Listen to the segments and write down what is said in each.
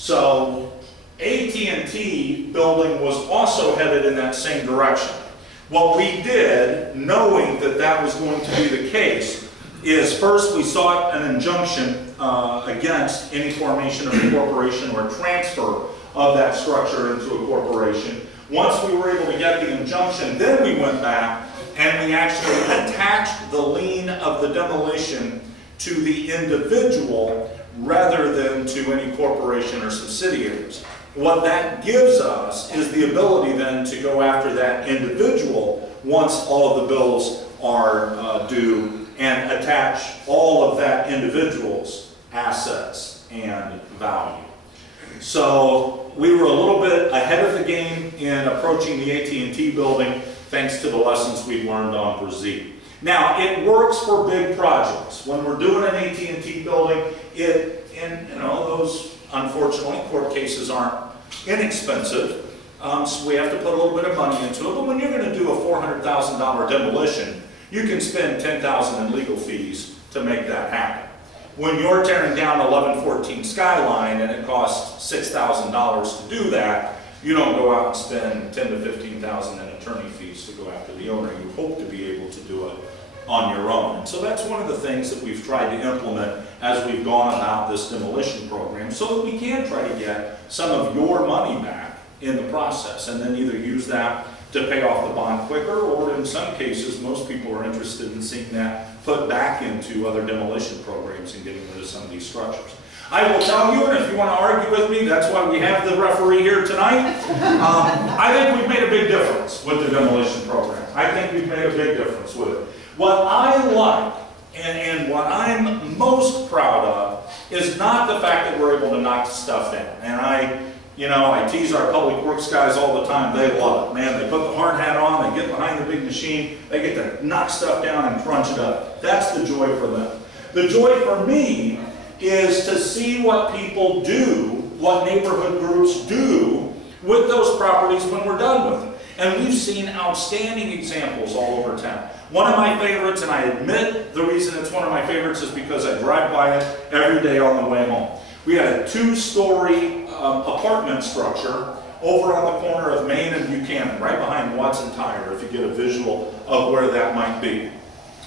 So AT&T building was also headed in that same direction. What we did, knowing that that was going to be the case, is first we sought an injunction against any formation of a corporation or transfer of that structure into a corporation. Once we were able to get the injunction, then we went back and we actually attached the lien of the demolition to the individual rather than to any corporation or subsidiaries. What that gives us is the ability then to go after that individual once all of the bills are due and attach all of that individual's assets and value. So we were a little bit ahead of the game in approaching the AT&T building thanks to the lessons we learned on Brazil. Now, it works for big projects. When we're doing an AT&T building, those, unfortunately, court cases aren't inexpensive, so we have to put a little bit of money into it. But when you're going to do a $400,000 demolition, you can spend $10,000 in legal fees to make that happen. When you're tearing down 1114 Skyline and it costs $6,000 to do that, you don't go out and spend $10,000 to $15,000 in attorney fees to go after the owner. You hope to be able to do it on your own. And so that's one of the things that we've tried to implement as we've gone about this demolition program, so that we can try to get some of your money back in the process and then either use that to pay off the bond quicker, or in some cases, most people are interested in seeing that put back into other demolition programs and getting rid of some of these structures. I will tell you, and if you want to argue with me, that's why we have the referee here tonight. I think we've made a big difference with the demolition program. I think we've made a big difference with it. What I like, and what I'm most proud of, is not the fact that we're able to knock stuff down. And I tease our public works guys all the time. They love it. Man, they put the hard hat on, they get behind the big machine, they get to knock stuff down and crunch it up. That's the joy for them. The joy for me is to see what people do, what neighborhood groups do with those properties when we're done with them. And we've seen outstanding examples all over town. One of my favorites, and I admit the reason it's one of my favorites is because I drive by it every day on the way home. We had a 2-story apartment structure over on the corner of Main and Buchanan, right behind Watson Tire, if you get a visual of where that might be.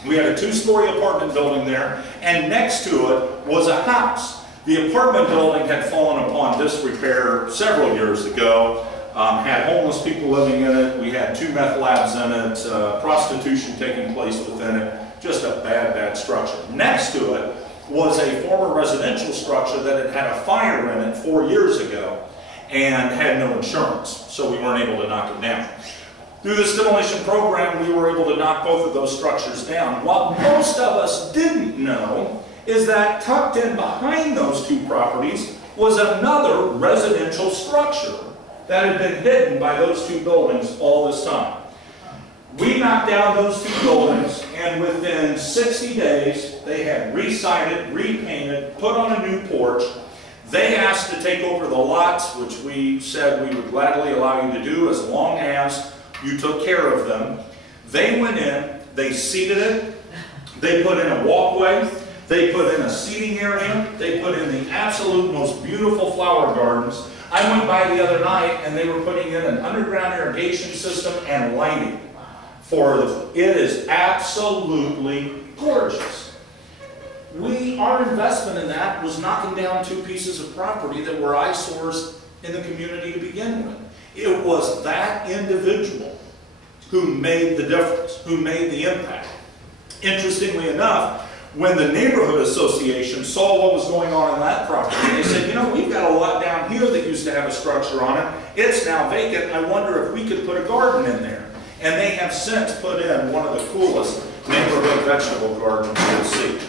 We had a 2-story apartment building there, and next to it was a house. The apartment building had fallen upon disrepair several years ago, had homeless people living in it, we had 2 meth labs in it, prostitution taking place within it, just a bad, bad structure. Next to it was a former residential structure that had had a fire in it 4 years ago and had no insurance, so we weren't able to knock it down. Through this demolition program, we were able to knock both of those structures down. What most of us didn't know is that tucked in behind those 2 properties was another residential structure that had been hidden by those 2 buildings all this time. We knocked down those 2 buildings, and within 60 days, they had re-sided, repainted, put on a new porch. They asked to take over the lots, which we said we would gladly allow you to do as long as you took care of them. They went in, they seeded it, they put in a walkway, they put in a seating area, they put in the absolute most beautiful flower gardens. I went by the other night and they were putting in an underground irrigation system and lighting for them. It is absolutely gorgeous. Our investment in that was knocking down 2 pieces of property that were eyesores in the community to begin with. It was that individual who made the difference, who made the impact. Interestingly enough, when the neighborhood association saw what was going on that property, they said, you know, we've got a lot down here that used to have a structure on it. It's now vacant. I wonder if we could put a garden in there. And they have since put in one of the coolest neighborhood vegetable gardens you'll see.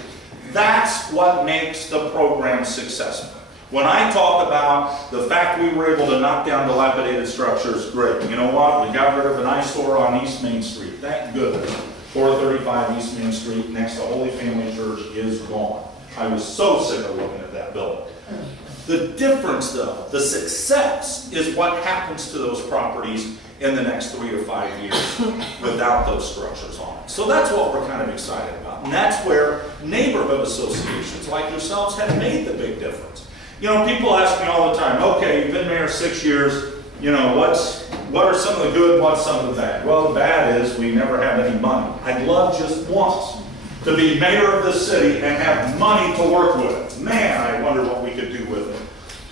That's what makes the program successful. When I talk about the fact we were able to knock down dilapidated structures, great. You know what? We got rid of an eyesore on East Main Street. Thank goodness. 435 East Main Street next to Holy Family Church is gone. I was so sick of looking at that building. The difference, though, the success, is what happens to those properties in the next 3 to 5 years without those structures on it. So that's what we're kind of excited about. And that's where neighborhood associations like yourselves have made the big difference. You know, people ask me all the time, okay, you've been mayor 6 years, you know, what are some of the good, what's some of the bad? Well, the bad is we never have any money. I'd love just once to be mayor of this city and have money to work with. Man, I wonder what we could do with it.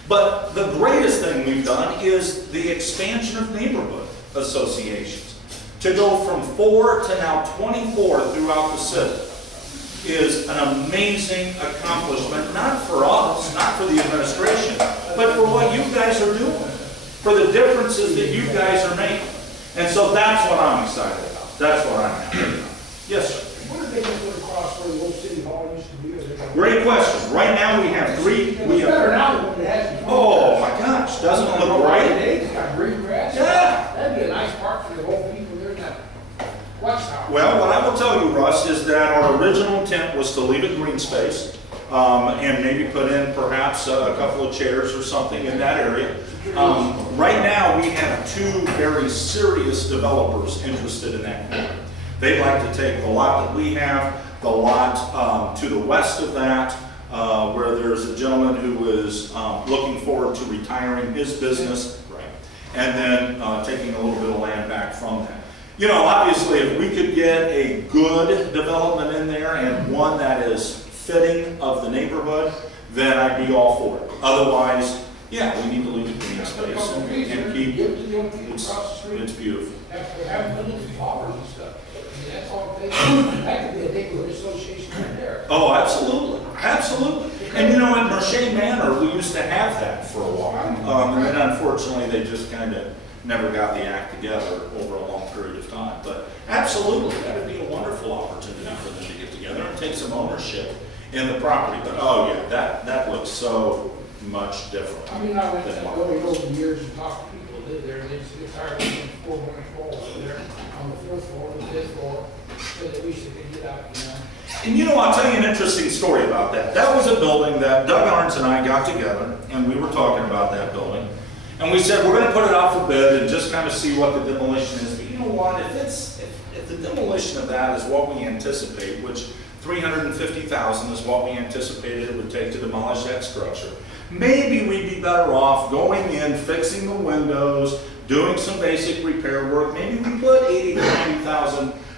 But the greatest thing we've done is the expansion of neighborhood associations. To go from 4 to now 24 throughout the city is an amazing accomplishment, not for us, not for the administration, but for what you guys are doing, for the differences that you guys are making. And so that's what I'm excited about. That's what I'm happy about. Yes, sir. What are they going to put across where the old city hall used to be? Great question. Right now we have 3. It's better now than it has been. Oh my gosh, doesn't it look great? It's got green grass. Yeah. That'd be a nice park for the old people there in that watchtower. Well, what I will tell you, Russ, is that our original intent was to leave it green space and maybe put in perhaps a couple of chairs or something in that area. Right now we have 2 very serious developers interested in that corner. They'd like to take the lot that we have, the lot to the west of that, where there's a gentleman who is looking forward to retiring his business, right, and then taking a little bit of land back from that. You know, obviously, if we could get a good development in there and one that is fitting of the neighborhood, then I'd be all for it. Otherwise, yeah, we need to leave it green space and keep it's beautiful. Have little flowers and stuff. That's all they that could be a neighborhood association right there. Oh, absolutely. Absolutely. And you know, in Mercier Manor, we used to have that for a while. And then unfortunately, they just kind of never got the act together over a long period of time. But absolutely, that would be a wonderful opportunity for them to get together and take some ownership in the property. But oh yeah, that looks so much different. I mean, I went to that building over the years and talked to people who live there, and they just get tired of being 4 floors there on the 4th floor, the 5th floor, so that we should get out, you know. And you know, I'll tell you an interesting story about that. That was a building that Doug Arntz and I got together, and we were talking about that building. And we said, we're going to put it out for bid and just kind of see what the demolition is. But you know what, if the demolition of that is what we anticipate, which $350,000 is what we anticipated it would take to demolish that structure, maybe we'd be better off going in, fixing the windows, doing some basic repair work. Maybe we put $80,000 to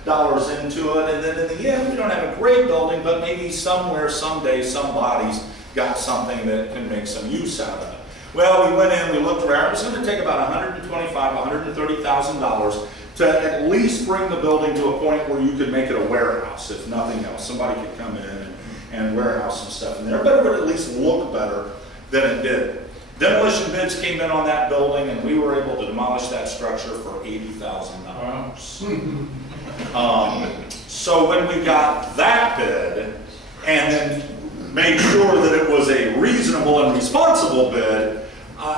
$90,000 into it, and then in the end, we don't have a great building, but maybe somewhere, someday, somebody's got something that can make some use out of it. Well, we went in, we looked around. It was going to take about $125,000, $130,000 to at least bring the building to a point where you could make it a warehouse, if nothing else. Somebody could come in and warehouse some stuff in there, but it would at least look better than it did. Demolition bids came in on that building, and we were able to demolish that structure for $80,000. So when we got that bid, and then made sure that it was a reasonable and responsible bid,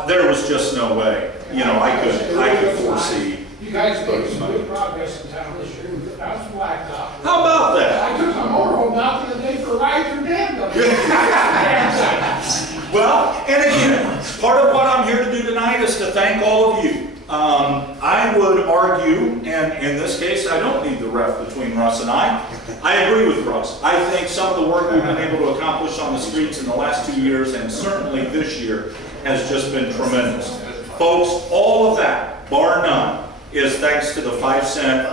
there was just no way. You know, I could foresee. You guys made some good progress in town this year. I was blacktop. How about that? I took my motorhome out the other day for a ride through Danville. Well, and again, part of what I'm here to do tonight is to thank all of you. I would argue, and in this case, I don't need the ref between Russ and I agree with Russ. I think some of the work we've been able to accomplish on the streets in the last 2 years, and certainly this year, has just been tremendous. Folks, all of that, bar none, is thanks to the 5-cent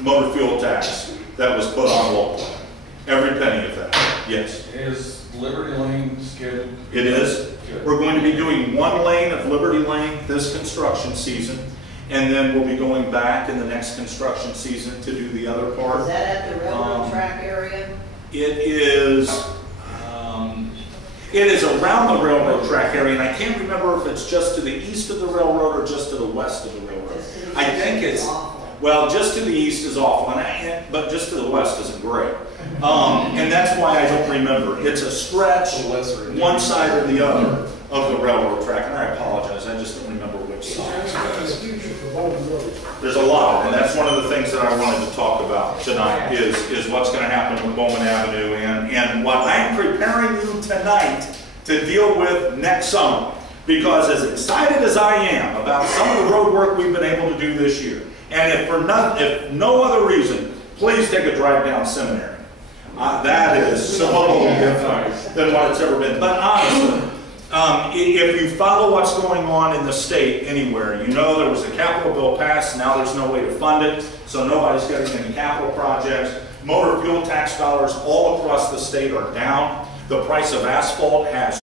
motor fuel tax that was put on local. Every penny of that. Yes. Is Liberty Lane scheduled? It is. We're going to be doing 1 lane of Liberty Lane this construction season, and then we'll be going back in the next construction season to do the other part. Is that at the railroad track area? It is around the railroad track area, and I can't remember if it's just to the east of the railroad or just to the west of the railroad. I think it's, well, just to the east is awful, but just to the west isn't great. And that's why I don't remember. It's a stretch, one side or the other of the railroad track, and I apologize, I just don't remember which side. There's a lot, and that's one of the things that I wanted to talk about tonight is what's going to happen with Bowman Avenue and what I'm preparing you tonight to deal with next summer. Because as excited as I am about some of the road work we've been able to do this year, and if no other reason, please take a drive down Seminary. That is so different than what it's ever been. But honestly, If you follow what's going on in the state anywhere, you know there was a capital bill passed, now there's no way to fund it, so nobody's getting any capital projects. Motor fuel tax dollars all across the state are down. The price of asphalt has